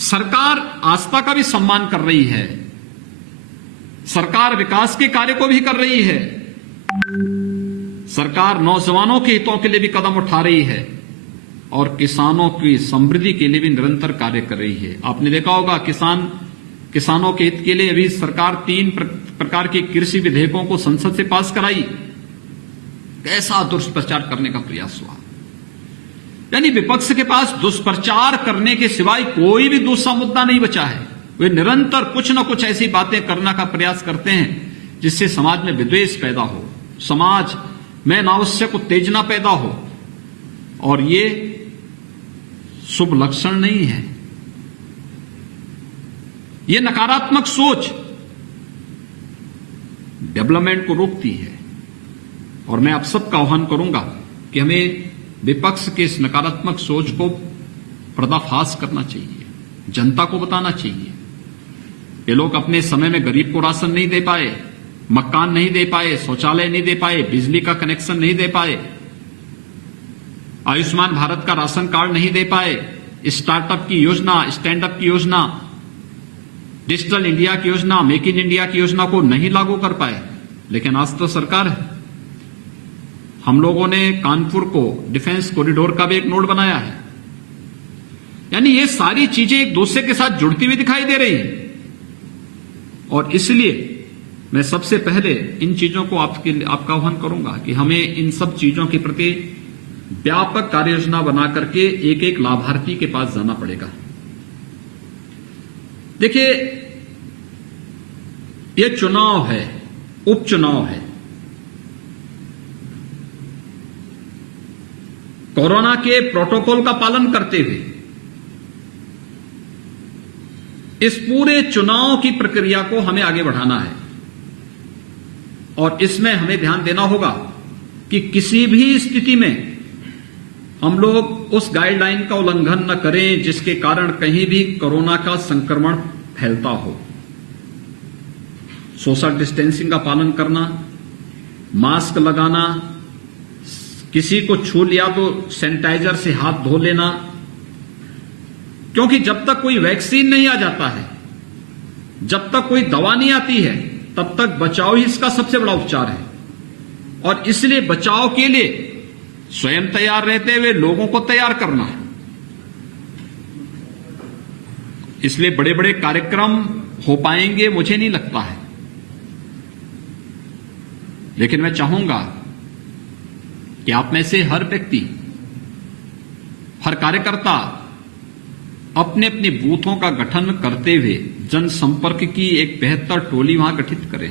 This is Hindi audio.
सरकार आस्था का भी सम्मान कर रही है, सरकार विकास के कार्य को भी कर रही है, सरकार नौजवानों के हितों के लिए भी कदम उठा रही है और किसानों की समृद्धि के लिए भी निरंतर कार्य कर रही है। आपने देखा होगा किसानों के हित के लिए अभी सरकार 3 प्रकार के कृषि विधेयकों को संसद से पास कराई। कैसा दुष्प्रचार करने का प्रयास हुआ, यानी विपक्ष के पास दुष्प्रचार करने के सिवाय कोई भी दूसरा मुद्दा नहीं बचा है। वे निरंतर कुछ न कुछ ऐसी बातें करने का प्रयास करते हैं जिससे समाज में विद्वेष पैदा हो, समाज में अनावश्यक उत्तेजना पैदा हो, और ये शुभ लक्षण नहीं है। ये नकारात्मक सोच डेवलपमेंट को रोकती है। और मैं आप सबका आह्वान करूंगा कि हमें विपक्ष के इस नकारात्मक सोच को पर्दाफाश करना चाहिए, जनता को बताना चाहिए। ये लोग अपने समय में गरीब को राशन नहीं दे पाए, मकान नहीं दे पाए, शौचालय नहीं दे पाए, बिजली का कनेक्शन नहीं दे पाए, आयुष्मान भारत का राशन कार्ड नहीं दे पाए, स्टार्टअप की योजना, स्टैंड अप की योजना, डिजिटल इंडिया की योजना, मेक इन इंडिया की योजना को नहीं लागू कर पाए। लेकिन आज तो सरकार है। हम लोगों ने कानपुर को डिफेंस कॉरिडोर का भी एक नोड बनाया है। यानी ये सारी चीजें एक दूसरे के साथ जुड़ती हुई दिखाई दे रही हैं, और इसलिए मैं सबसे पहले इन चीजों को आपका आह्वान करूंगा कि हमें इन सब चीजों के प्रति व्यापक कार्य योजना बना करके एक एक लाभार्थी के पास जाना पड़ेगा। देखिए, ये चुनाव है, उपचुनाव है। कोरोना के प्रोटोकॉल का पालन करते हुए इस पूरे चुनाव की प्रक्रिया को हमें आगे बढ़ाना है, और इसमें हमें ध्यान देना होगा कि किसी भी स्थिति में हम लोग उस गाइडलाइन का उल्लंघन न करें जिसके कारण कहीं भी कोरोना का संक्रमण फैलता हो। सोशल डिस्टेंसिंग का पालन करना, मास्क लगाना, किसी को छू लिया तो सैनिटाइजर से हाथ धो लेना, क्योंकि जब तक कोई वैक्सीन नहीं आ जाता है, जब तक कोई दवा नहीं आती है, तब तक बचाव ही इसका सबसे बड़ा उपचार है। और इसलिए बचाव के लिए स्वयं तैयार रहते हुए लोगों को तैयार करना है। इसलिए बड़े बड़े कार्यक्रम हो पाएंगे मुझे नहीं लगता है, लेकिन मैं चाहूंगा कि आप में से हर व्यक्ति, हर कार्यकर्ता अपने अपने बूथों का गठन करते हुए जनसंपर्क की एक बेहतर टोली वहां गठित करें।